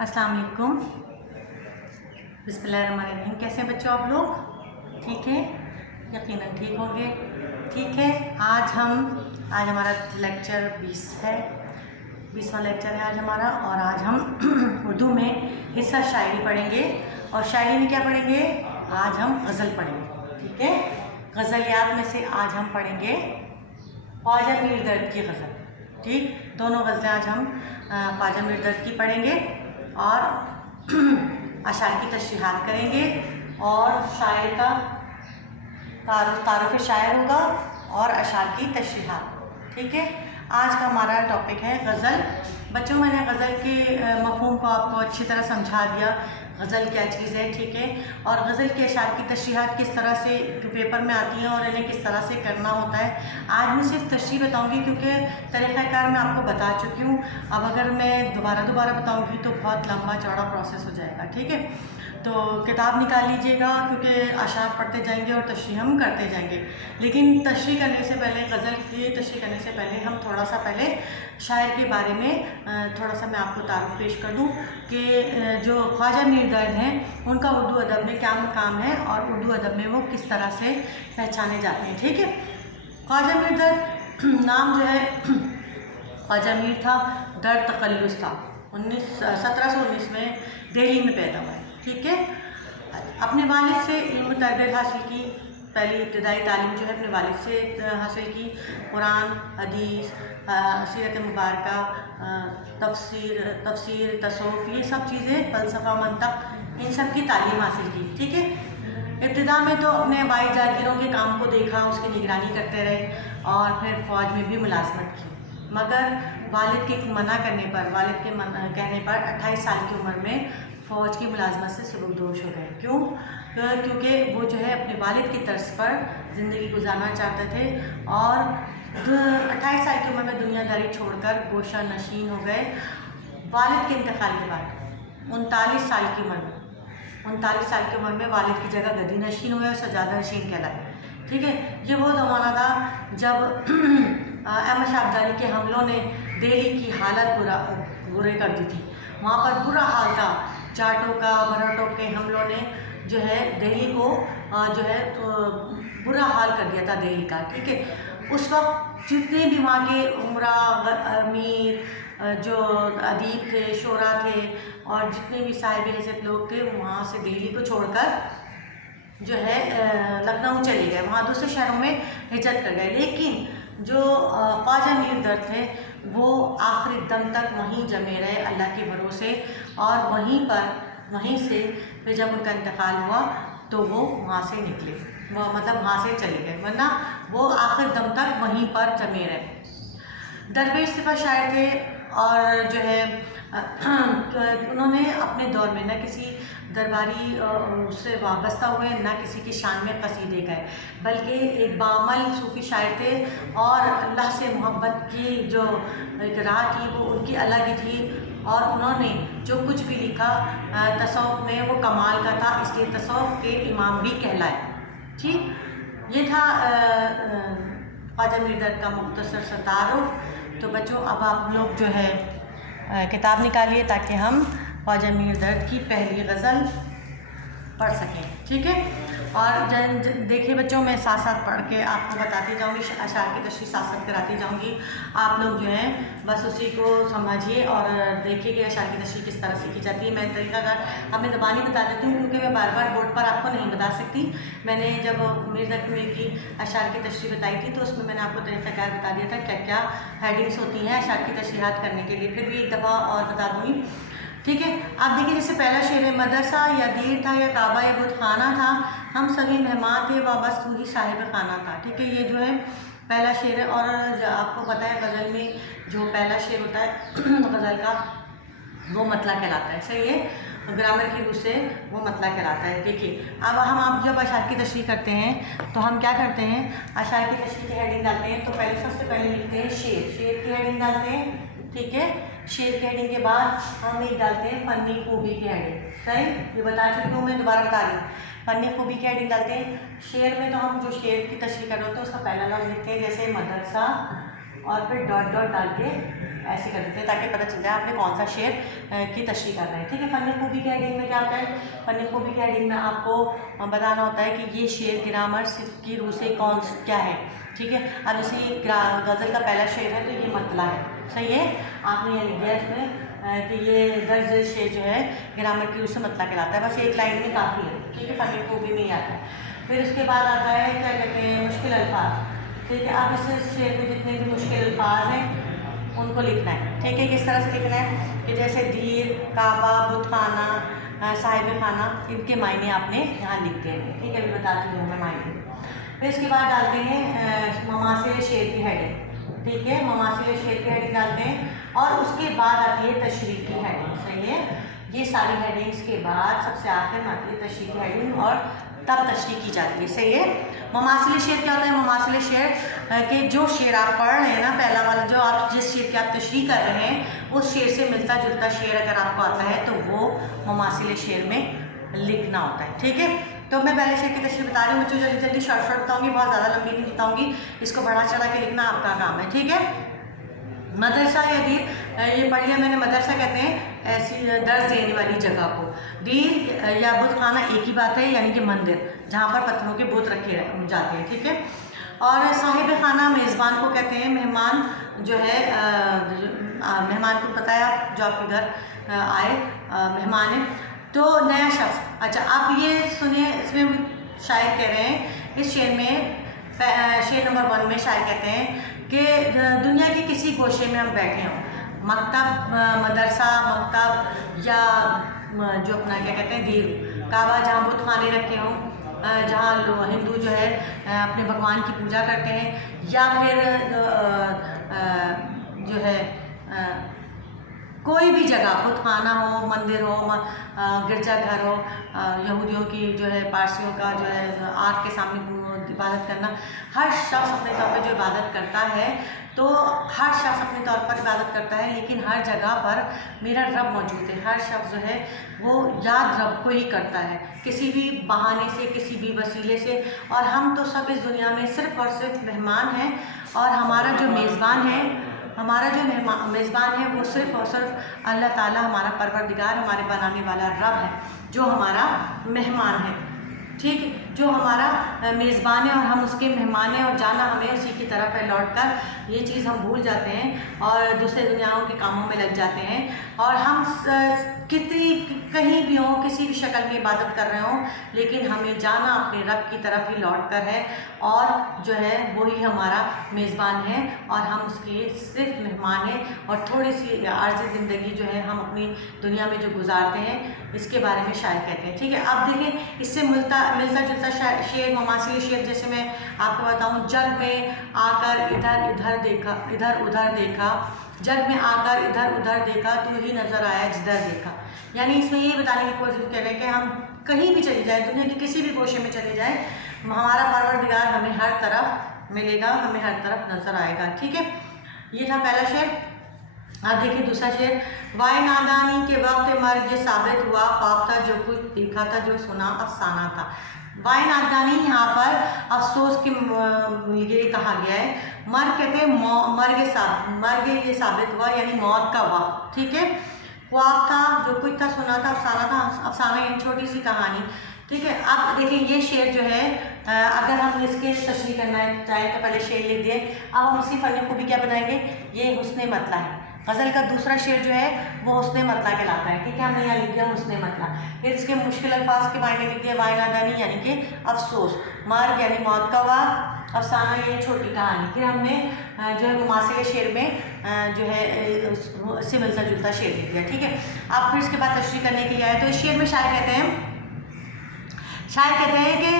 अस्सलाम वालेकुम। बिस्मिल्लाहिर्रहमानिर्रहीम। कैसे हैं बच्चों आप लोग? ठीक है, यकीनन ठीक होंगे। ठीक है, आज हमारा लेक्चर 20 है, 20वां लेक्चर है आज हमारा। और आज हम उर्दू में हिस्सा शायरी पढ़ेंगे। और शायरी में क्या पढ़ेंगे? आज हम गज़ल पढ़ेंगे। ठीक है, गज़लियात में से आज हम पढ़ेंगे ख्वाजा मीर दर्द की गज़ल। ठीक, दोनों गज़लें आज हम ख्वाजा मीर दर्द की पढ़ेंगे और अशार की तशरीहात करेंगे और शायर का तारुफ शायर होगा और अशार की तशरीहात। ठीक है, आज का हमारा टॉपिक है गज़ल। बच्चों, मैंने गज़ल के मफ़हूम को आपको अच्छी तरह समझा दिया, गज़ल क्या चीज़ है। ठीक है, और गज़ल के अशार की तशरीहात किस तरह से पेपर में आती हैं और इन्हें किस तरह से करना होता है। आज मैं सिर्फ तशरीह बताऊंगी क्योंकि तरीक़ाकार मैं आपको बता चुकी हूँ। अब अगर मैं दोबारा बताऊंगी तो बहुत लंबा चौड़ा प्रोसेस हो जाएगा। ठीक है, तो किताब निकाल लीजिएगा क्योंकि अशार पढ़ते जाएंगे और तशरीह हम करते जाएंगे। लेकिन तशरीह करने से पहले, गज़ल की तशरीह करने से पहले हम थोड़ा सा पहले शायर के बारे में थोड़ा सा मैं आपको तारुफ पेश कर दूँ कि जो ख्वाजा मीर दर्द हैं उनका उर्दू अदब में क्या मकाम है और उर्दू अदब में वो किस तरह से पहचाने जाते हैं। ठीक है, ख्वाजा मीर दर्द नाम जो है ख्वाजा मीर था, दर्द तकल्लुस था। 1719 में दिल्ली में पैदा हुआ है। ठीक है, अपने वालिद से इल्म तरबियत हासिल की, पहली इब्तदाई तालीम जो है अपने वालिद से हासिल की। कुरान, हदीस, सीरत मुबारका, तफसीर, तसव्वुफ़, ये सब चीज़ें, फ़लसफ़ा, मंतक़, इन सब की तालीम हासिल की। ठीक है, इब्तिदा में तो अपने बाई जागीरों के काम को देखा, उसकी निगरानी करते रहे और फिर फ़ौज में भी मुलाज़मत की। मगर वालिद के मना करने पर, वालिद के कहने पर 28 साल की उम्र में फ़ौज की मुलाज़मत से सुबकदोश हो गए। क्यों? क्योंकि वो जो है अपने वालिद की तर्ज पर ज़िंदगी गुजारना चाहते थे और 28 साल की उम्र में दुनियादारी छोड़कर गोशा नशीन हो गए। वालिद के इंतकाल के बाद 39 साल की उम्र में वालिद की जगह गद्दी नशीन हुए और सजादा नशीन कहलाए। ठीक है, ये वो ज़माना था जब अहमद शाह अब्दाली के हमलों ने दिल्ली की हालत बुरे कर दी थी। वहाँ पर बुरा हाल था, जाटों का, मराठों के हमलों ने जो है दिल्ली को जो है तो बुरा हाल कर दिया था दिल्ली का। ठीक है, उस वक्त जितने भी वहाँ के उमरा, अमीर, जो अदीब थे, शोरा थे और जितने भी साहिब हैसियत लोग थे, वहाँ से दिल्ली को छोड़कर जो है लखनऊ चले गए, वहाँ दूसरे शहरों में हिजरत कर गए। लेकिन जो ख्वाजा मीर दर्द थे वो आखिरी दम तक वहीं जमे रहे अल्लाह के भरोसे। और वहीं से फिर जब उनका इंतकाल हुआ तो वो वहाँ से निकले, वो मतलब वहाँ से चले गए, वरना वो आखिर दम तक वहीं पर जमे रहे। दरवेश सिफा शायर थे और जो है उन्होंने अपने दौर में न किसी दरबारी उससे वाबस्ता हुए, न किसी की शान में कसीदे गए, बल्कि एक बामल सूफ़ी शायर थे और अल्लाह से मोहब्बत की जो एक राह थी वो उनकी अलग ही थी। और उन्होंने जो कुछ भी लिखा तसव्वुफ़ में वो कमाल का था, इसलिए तसव्वुफ़ के इमाम भी कहलाए। ठीक, ये था ख्वाजा मीर दर्द का मुख्तसर सा तारुफ। तो बच्चों, अब आप लोग जो है किताब निकालिए ताकि हम ख्वाजा मीर दर्द की पहली गज़ल पढ़ सकें। ठीक है, और देखिए बच्चों, मैं साथ साथ पढ़ के आपको बताती जाऊंगी, अशार की तशरीह साथ साथ कराती जाऊंगी। आप लोग जो है बस उसी को समझिए और देखिए कि अशार की तशरीह किस तरह से की जाती है। मैं तरीक़ाकार अपनी ज़बानी बता देती हूँ क्योंकि मैं बार बार बोर्ड पर आपको नहीं बता सकती। मैंने जब मीर दर्द मीर की अशार की तशरीह बताई थी तो उसमें मैंने आपको तरीक़ाकार बता दिया था क्या क्या हेडिंग्स होती हैं अशार की तशरीहात करने के लिए। फिर भी एक दफ़ा और बता दूँगी। ठीक है, आप देखिए, जैसे पहला शेर है, मदरसा या दीर था या काबा या बुत खाना था, हम सभी मेहमान थे व बस तू ही साहिब खाना था। ठीक है, ये जो है पहला शेर है। और आपको पता है गज़ल में जो पहला शेर होता है गज़ल का वो मतला कहलाता है। सही है, ग्रामर की रूप से वो मतला कहलाता है। देखिए, अब आप जब अशार की तशरीह करते हैं तो हम क्या करते हैं, अशार की तशरीह की हेडिंग डालते हैं तो सबसे पहले लिखते हैं शेर की हेडिंग डालते हैं। ठीक है, शेर की हेडिंग के बाद हम एक डालते हैं फ़नी खूबी की हेडिंग। सही, ये बता चुकी हूँ, मैं दोबारा बता रही हूँ। फ़नी खूबी की हेडिंग डालते हैं। शेर में तो हम जो शेर की तशरीह कर रहे होते हैं उसका पहला लफ्ज़ लिखते हैं, जैसे मदरसा اور پھر ڈاٹ ڈاٹ ڈال کے ایسے کر دیتے ہیں تاکہ پتہ چل جائے آپ نے کون سا شعر کی تشریح کرنا ہے. ٹھیک ہے. فن خوبی کی ہیڈنگ میں کیا ہوتا ہے؟ فن خوبی کی ہیڈنگ میں آپ کو بتانا ہوتا ہے کہ یہ شعر گرامر کی روح سے کیا ہے. ٹھیک ہے. اب جیسے یہ غزل کا پہلا شعر ہے تو یہ مطلع ہے. صحیح ہے. آپ نے یہ لکھ دیا اس میں کہ یہ درج شعر جو ہے گرامر کی روح سے مطلع کہلاتا ہے. بس ایک لائن میں کافی ہے. ٹھیک ہے. فن خوبی میں ہی آتا ہے. پھر اس کے بعد آتا ہے کیا کہتے ہیں مشکل الفاظ. ٹھیک ہے. اب اس شعر میں جتنے بھی مشکل الفاظ ہیں ان کو لکھنا ہے. ٹھیک ہے. کس طرح سے لکھنا ہے کہ جیسے دیر، کعبہ، بت خانہ، صاحب خانہ، ان کے معنی آپ نے یہاں لکھ دیں گے. ٹھیک ہے. ابھی بتاتی ہوں میں معنی. پھر اس کے بعد ڈالتے ہیں مماثل شعر کی ہیڈنگ. ٹھیک ہے. مماثل شعر کی ہیڈنگ ڈالتے ہیں اور اس کے بعد آتی ہے تشریح کی ہیڈنگ. صحیح ہے. یہ ساری ہیڈنگس کے بعد سب سے آخر میں آتی ہے تشریح کی ہیڈنگ اور تب تشریح کی جاتی ہے. صحیح ہے. مماثل شعر کیا ہوتا ہے؟ مماثل شعر کہ جو شعر آپ پڑھ رہے ہیں نا، پہلا والا جو آپ جس شعر کی آپ تشریح کر رہے ہیں اس شعر سے ملتا جلتا شعر اگر آپ کو آتا ہے تو وہ مماثل شعر میں لکھنا ہوتا ہے. ٹھیک ہے. تو میں پہلے شعر کی تشریح بتا رہی ہوں. مجھے جلدی جلدی شارٹ بتاؤں گی، بہت زیادہ لمبی نہیں بتاؤں گی. اس کو بڑھا چڑھا کے لکھنا آپ کا کام ہے. ٹھیک ہے. مدرسہ یا دیر، یہ پڑھ لیا میں نے. مدرسہ کہتے ہیں ایسی درس دینے والی جگہ کو. دیر یا بت خانہ ایک ہی بات ہے، یعنی کہ مندر جہاں پر پتھروں کے بت رکھے جاتے ہیں. ٹھیک ہے. اور صاحب خانہ میزبان کو کہتے ہیں. مہمان جو ہے مہمان کو پتہ ہے آپ جو آپ کے گھر آئے مہمان ہے. تو نیا شخص. اچھا آپ یہ سنیں، اس میں شاعر کہہ رہے ہیں اس شعر میں، شعر نمبر 1 میں شاعر کہتے ہیں کہ دنیا کے کسی گوشے میں ہم بیٹھے ہوں، مکتب، مدرسہ، مکتب یا جو اپنا کیا کہتے ہیں دیر، کعبہ جہاں بت خانے رکھے ہوں، جہاں ہندو جو ہے اپنے بھگوان کی پوجا کرتے ہیں، یا پھر جو ہے کوئی بھی جگہ، بت خانہ ہو، مندر ہو، گرجا گھر ہو، یہودیوں کی جو ہے، پارسیوں کا جو ہے آگ کے سامنے عبادت کرنا. ہر شخص اپنے طور پر جو عبادت کرتا ہے تو ہر شخص اپنے طور پر عبادت کرتا ہے، لیکن ہر جگہ پر میرا رب موجود ہے. ہر شخص جو ہے وہ یاد رب کو ہی کرتا ہے کسی بھی بہانے سے، کسی بھی وسیلے سے. اور ہم تو سب اس دنیا میں صرف اور صرف مہمان ہیں، اور ہمارا جو میزبان ہے، وہ صرف اور صرف اللہ تعالیٰ، ہمارا پروردگار، ہمارے بنانے والا رب ہے جو ہمارا مہمان ہے. ٹھیک. جو ہمارا میزبان ہے اور ہم اس کے مہمان ہیں، اور جانا ہمیں اسی کی طرف ہے لوٹ کر. یہ چیز ہم بھول جاتے ہیں اور دوسرے دنیاؤں کے کاموں میں لگ جاتے ہیں، اور ہم کہیں بھی ہوں، کسی بھی شکل میں عبادت کر رہے ہوں، لیکن ہمیں جانا اپنے رب کی طرف ہی لوٹ کر ہے، اور جو ہے وہی ہمارا میزبان ہے اور ہم اس کے صرف مہمان ہیں. اور تھوڑی سی عارضی زندگی جو ہے ہم اپنی دنیا میں جو گزارتے ہیں، اس کے بارے میں شاعر کہتے ہیں. ٹھیک ہے. اب دیکھیں اس سے ملتا جلتا شعر، مماثل شعر، جیسے میں آپ کو بتاؤں، جگ میں آ کر ادھر ادھر دیکھا، جگ میں آ کر ادھر ادھر دیکھا، تو ہی نظر آیا جدھر دیکھا. یعنی اس میں یہ بتانے کی کوشش کر رہے ہیں کہ ہم کہیں بھی چلے جائیں، دنیا کے کسی بھی گوشے میں چلے جائیں، ہمارا پروردگار ہمیں ہر طرف ملے گا، ہمیں ہر طرف نظر آئے گا. ٹھیک ہے. یہ تھا پہلا شعر. اب دیکھیں دوسرا شعر. وائے نادانی کے وقت مرگ یہ ثابت ہوا، خواب تھا جو کچھ دیکھا تھا، جو سنا افسانہ تھا. وائے نادانی یہاں پر افسوس کے لیے کہا گیا ہے. مرگ کہتے ہیں مرگ یہ ثابت ہوا، یعنی موت کا وقت. ٹھیک ہے. خواب تھا جو کچھ تھا، سنا تھا افسانہ تھا. افسانہ یعنی چھوٹی سی کہانی. ٹھیک ہے. اب دیکھیں یہ شعر جو ہے اگر ہم اس کے تشریح کرنا چاہیں تو پہلے شعر لکھ دیں. اب ہم اسی فن خوبی کیا بنائیں گے؟ یہ حسن مطلع ہے. غزل کا دوسرا شعر جو ہے وہ حسن مطلع کہلاتا ہے. ٹھیک ہے. ہم نے یہاں لکھ دیا حسن مطلع. پھر اس کے مشکل الفاظ کے معنی لکھ دیا. وائے نادانی یعنی کہ افسوس، مرگ یعنی موت کا وقت، افسانہ یہ چھوٹی کہانی. پھر ہم نے جو ہے مماثل شعر میں جو ہے اس سے ملتا جلتا شعر لکھ دیا. ٹھیک ہے. اب پھر اس کے بعد تشریح کرنے کے لیے آئے تو اس شعر میں شاعر کہتے ہیں کہ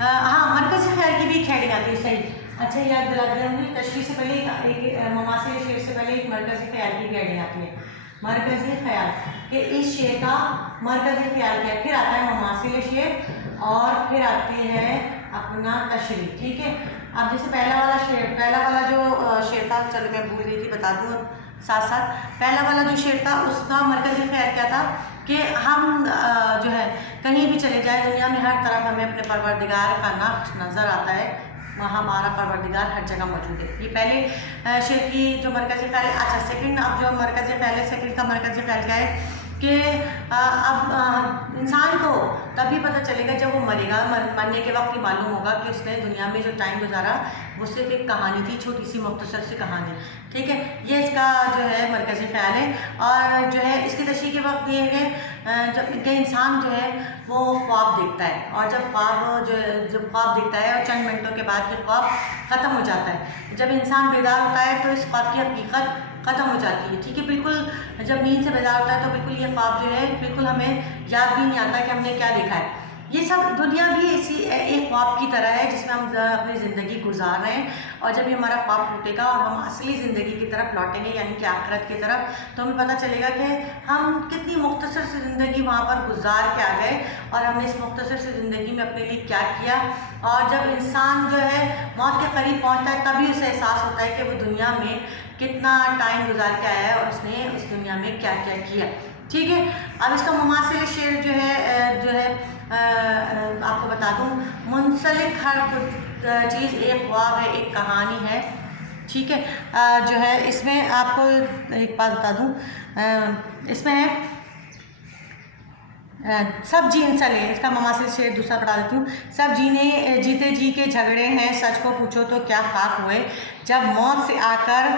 ہاں مرکزی خیال کی بھی ایک ہیڈنگ آتی ہے. صحیح. اچھا یاد دلا دیا ہم نے. تشریح سے پہلے ایک مماثل شعر سے پہلے ایک مرکزی خیال کی ہیڈنگ آتی ہے. مرکزی خیال کہ اس شعر کا مرکزی خیال کیا ہے. پھر آتا ہے مماثل شعر اور پھر آتی ہے اپنا تشریح. ٹھیک ہے. اب جیسے پہلا والا جو شعر تھا، چلو میں بھول گئی تھی بتا دوں ساتھ ساتھ. پہلا والا جو شعر تھا اس کا مرکزی خیال کیا تھا کہ ہم جو ہے کہیں بھی چلے جائیں دنیا میں، ہر طرف ہمیں اپنے پروردگار کا نقش نظر آتا ہے. वहाँ हमारा परवरदिगार हर जगह मौजूद है। ये पहले शेर की जो मरकज़ी फ़ैल। अच्छा सेकंड, अब जो मरकज़ी फ़ैल है, सेकंड का मरकज़ी फ़ैल क्या है कि अब इंसान को तभी पता चलेगा जब वो मरेगा। मरने के वक्त ही मालूम होगा कि उसने दुनिया में जो टाइम गुजारा वो सिर्फ एक कहानी थी, छोटी सी मुख्तसर सी कहानी। ठीक है, ये इसका जो है मरकज़ी ख़्याल है। और जो है इसकी तशरीह के वक्त ये है कि जब इंसान जो है वो ख्वाब देखता है, और जब ख्वाब देखता है और चंद मिनटों के बाद ये ख्वाब ख़त्म हो जाता है। जब इंसान बेदार होता है तो इस ख्वाब की हकीकत ख़त्म हो जाती है। ठीक है, बिल्कुल जब नींद से बेदार होता है तो बिल्कुल ये ख्वाब जो है बिल्कुल हमें याद भी नहीं आता कि हमने क्या देखा है। ये सब दुनिया भी इसी एक ख्वाब की तरह है जिसमें हम अपनी ज़िंदगी गुजार रहे हैं, और जब ये हमारा ख्वाब टूटेगा और हम असली ज़िंदगी की तरफ लौटेंगे, यानी कि आखिरत की तरफ, तो हमें पता चलेगा कि हम कितनी मुख्तसर सी ज़िंदगी वहाँ पर गुजार के आ गए और हमने इस मुख्तसर सी ज़िंदगी में अपने लिए क्या किया। और जब इंसान जो है मौत के करीब पहुँचता है तभी उसे एहसास होता है कि वो दुनिया में कितना टाइम गुजार के आया है और उसने उस दुनिया में क्या क्या किया। ठीक है, अब इसका मुमासिल शेर जो है आपको बता दूं, मुंसलिक हर चीज़ एक ख्वाब है, एक कहानी है। ठीक है, जो है इसमें आपको एक बात बता दूं, इसमें है सब जी इंसान है। इसका मुमासिल शेर दूसरा पढ़ा देती हूँ। सब जीते जी के झगड़े हैं, सच को पूछो तो क्या खाक हुए, जब मौत से आकर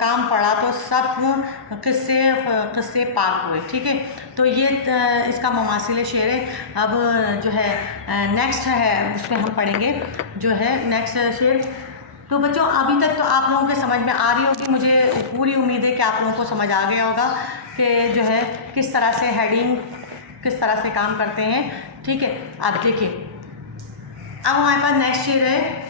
काम पड़ा तो सब किस्से पाक हुए। ठीक है, तो ये इसका मुमासिल शेर है। अब जो है नेक्स्ट है उसमें हम पढ़ेंगे जो है नेक्स्ट शेर। तो बच्चों अभी तक तो आप लोगों के समझ में आ रही होगी, मुझे पूरी उम्मीद है कि आप लोगों को समझ आ गया होगा कि जो है किस तरह से हेडिंग किस तरह से काम करते हैं। ठीक है, आप देखिए अब हमारे पास नेक्स्ट शेर है।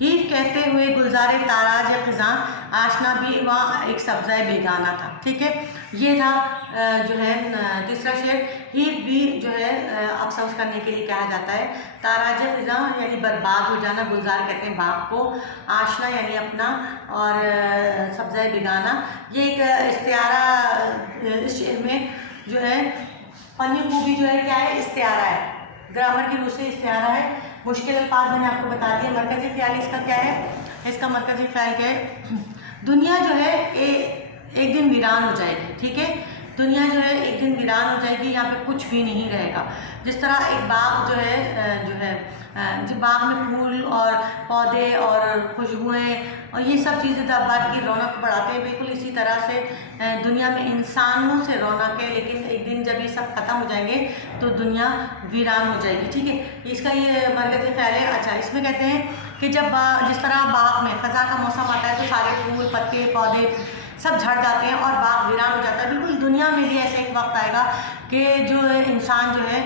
हीर कहते हुए गुलजारे ताराज ख़ज़ां, आशना भी वहाँ एक सब्ज़ा बेगाना था। ठीक है, ये था जो है तीसरा शेर। हीर भी जो है अफसोस करने के लिए कहा जाता है। ताराज ख़ज़ां यानी बर्बाद हो जाना, गुलजार कहते हैं बाग को, आशना यानी अपना, और सब्ज़ा बेगाना ये एक इस्तिआरा। इस शेर में जो है फनी खूबी जो है क्या है, इस्तिआरा है, ग्रामर की रूह से इस्तिआरा है। मुश्किल अल्फाज मैंने आपको बता दिया। मरकज़ी ख़्याल इसका क्या है, इसका मरकज़ी ख़्याल क्या है, दुनिया जो है एक दिन वीरान हो जाएगी। ठीक है, दुनिया जो है एक दिन वीरान हो जाएगी, यहाँ पे कुछ भी नहीं रहेगा। जिस तरह एक बाग जो है जो बाग में फूल और पौधे और खुशबुएँ और ये सब चीज़ें बाग की रौनक बढ़ाते हैं, बिल्कुल इसी तरह से दुनिया में इंसानों से रौनक है, लेकिन एक दिन जब ये सब ख़त्म हो जाएंगे तो दुनिया वीरान हो जाएगी। ठीक है, इसका ये मरकज़ी ख़्याल है। अच्छा, इसमें कहते हैं कि जब जिस तरह बाग में ख़ज़ां का मौसम आता है तो सारे फूल पत्ते पौधे सब झड़ जाते हैं और बाग वीरान हो जाता है, बिल्कुल दुनिया में भी ऐसे एक वक्त आएगा कि जो इंसान जो है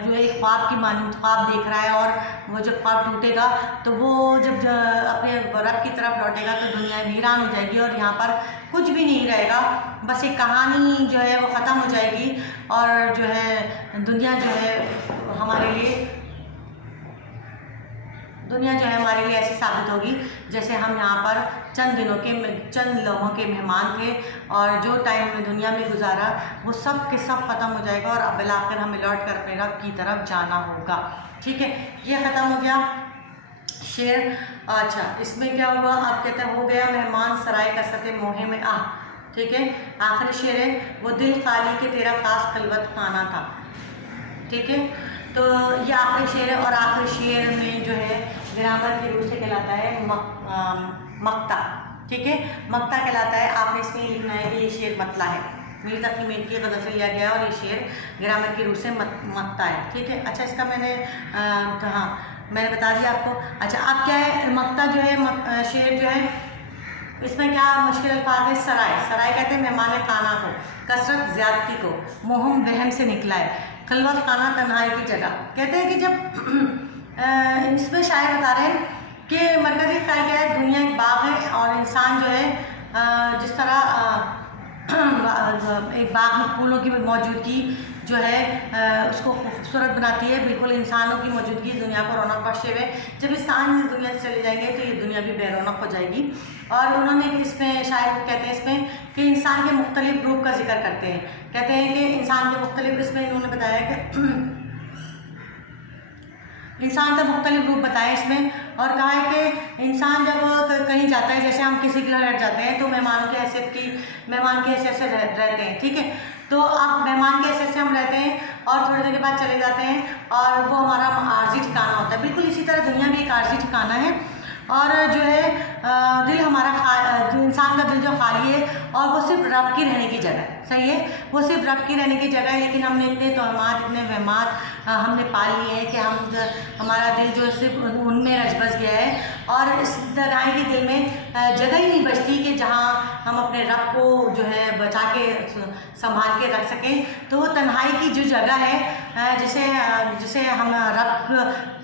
जो एक ख्वाब की मानंद ख्वाब देख रहा है, और वो जब ख्वाब टूटेगा तो वो जब अपने रब की तरफ लौटेगा तो दुनिया वीरान हो जाएगी और यहाँ पर कुछ भी नहीं रहेगा, बस एक कहानी जो है वो ख़त्म हो जाएगी। और जो है दुनिया जो है हमारे लिए ऐसी साबित होगी जैसे हम यहाँ पर चंद लोगों के मेहमान थे, और जो टाइम में दुनिया में गुजारा वो सब के सब ख़त्म हो जाएगा और अब बिलाखिर हमें लौट कर अपने रब की तरफ जाना होगा। ठीक है, ये ख़त्म हो गया शेर। अच्छा, इसमें क्या हुआ, आप कहते हैं हो गया मेहमान सराय कसरत मोहे में आ। ठीक है, आखिरी शेर है, वो दिल खाली के तेरा खास खलवत खाना था। ठीक है, तो ये आखिरी शेर है। और आखिरी शेर में जो है ग्रामर की रूह से कहलाता है मक्ता। ठीक है, मक्ता कहलाता है। आपने इसमें लिखना है कि ये शेर मतला है, मेरी तक मेरी की गज़ल से लिया गया और ये शेर ग्रामर की रूह से मक्ता है। ठीक है, अच्छा इसका मैंने मैंने बता दिया आपको। अच्छा, अब क्या है, मक्ता जो है शेर जो है इसमें क्या मुश्किल अल्फाज है। सराय कहते हैं मेहमान खाना को, कसरत ज़्यादती को, मोहम वहम से निकला है, खलवत खाना तन्हाई की जगह। कहते हैं कि जब इसमें शायर बता रहे हैं कि मरकज़ी ख़्याल क्या है, दुनिया एक बाग है और इंसान जो है जिस तरह एक बाग में फूलों की मौजूदगी जो है उसको खूबसूरत बनाती है, बिल्कुल इंसानों की मौजूदगी दुनिया को रौनक बख्शे हुए। जब इंसान इस दुनिया से चले जाएंगे तो ये दुनिया भी बेरौनक हो जाएगी। और उन्होंने इसमें शायद कहते हैं इसमें कि इंसान के मुख्तलिफ रूप का जिक्र करते हैं। कहते हैं कि इंसान के मुख्तलिफ, इसमें इन्होंने बताया कि इंसान का मुख्तलिफ रूप बताया इसमें, और कहा है कि इंसान जब कहीं जाता है, जैसे हम किसी के घर जाते हैं तो मेहमान की हैसियत से रहते हैं, ठीक है। तो अब मेहमान की हैसियत से हम रहते हैं और थोड़ी देर के बाद चले जाते हैं और वो हमारा आर्जी ठिकाना होता है। बिल्कुल इसी तरह दुनिया भी एक आर्जी ठिकाना है, और जो है दिल हमारा इंसान का दिल जो खाली है और वो सिर्फ रब की रहने की जगह है, सही है, वो सिर्फ रब की रहने की जगह है। लेकिन हमने इतने तोहमात, इतने वहमात हमने पाल लिए हैं कि हमारा दिल जो है सिर्फ उनमें रच बस गया है, और इस तरह के दिल में जगह ही नहीं बचती कि जहाँ हम अपने रब को जो है बचा के संभाल के रख सकें। तो वो तन्हाई की जो जगह है जिसे हम रब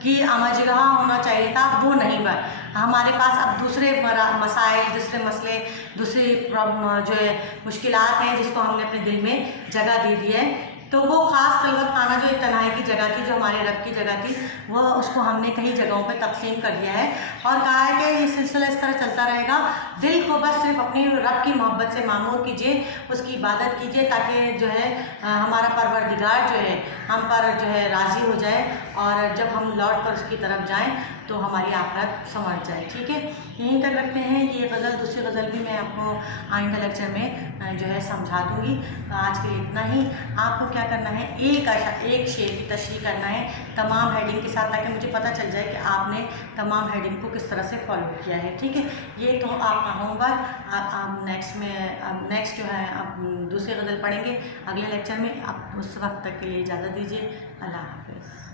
की आमाजगाह होना चाहिए था, वो नहीं बा हमारे पास। अब दूसरे मसाइल, दूसरे मसले, दूसरी जो है मुश्किलात हैं जिसको हमने अपने दिल में जगह दे दी है। तो वो ख़ास खलवत खाना जो एक तन्हाई की जगह थी, जो हमारे रब की जगह थी, वो उसको हमने कई जगहों पे तकसीम कर दिया है, और कहा है कि ये सिलसिला इस तरह चलता रहेगा। दिल को बस सिर्फ अपनी रब की मोहब्बत से मामूर कीजिए, उसकी इबादत कीजिए, ताकि जो है हमारा परवरदिगार जो है हम पर जो है राज़ी हो जाए, और जब हम लौट कर उसकी तरफ जाएँ तो हमारी आखिरत संवर जाए, ठीक है। यहीं तक रखते हैं। ये गज़ल, दूसरी गज़ल भी मैं आपको आइंदा लेक्चर में जो है समझा दूँगी। आज के लिए इतना ही। आपको क्या करना है, एक शेर की तशरीह करना है तमाम हेडिंग के साथ, ताकि मुझे पता चल जाए कि आपने तमाम हेडिंग को किस तरह से फॉलो किया है, ठीक है। ये तो आपका होमवर्क। आप नेक्स्ट जो है आप दूसरी गज़ल पढ़ेंगे अगले लेक्चर में। आप उस वक्त तक के लिए इजाज़त दीजिए। अल्लाह हाफ़िज़।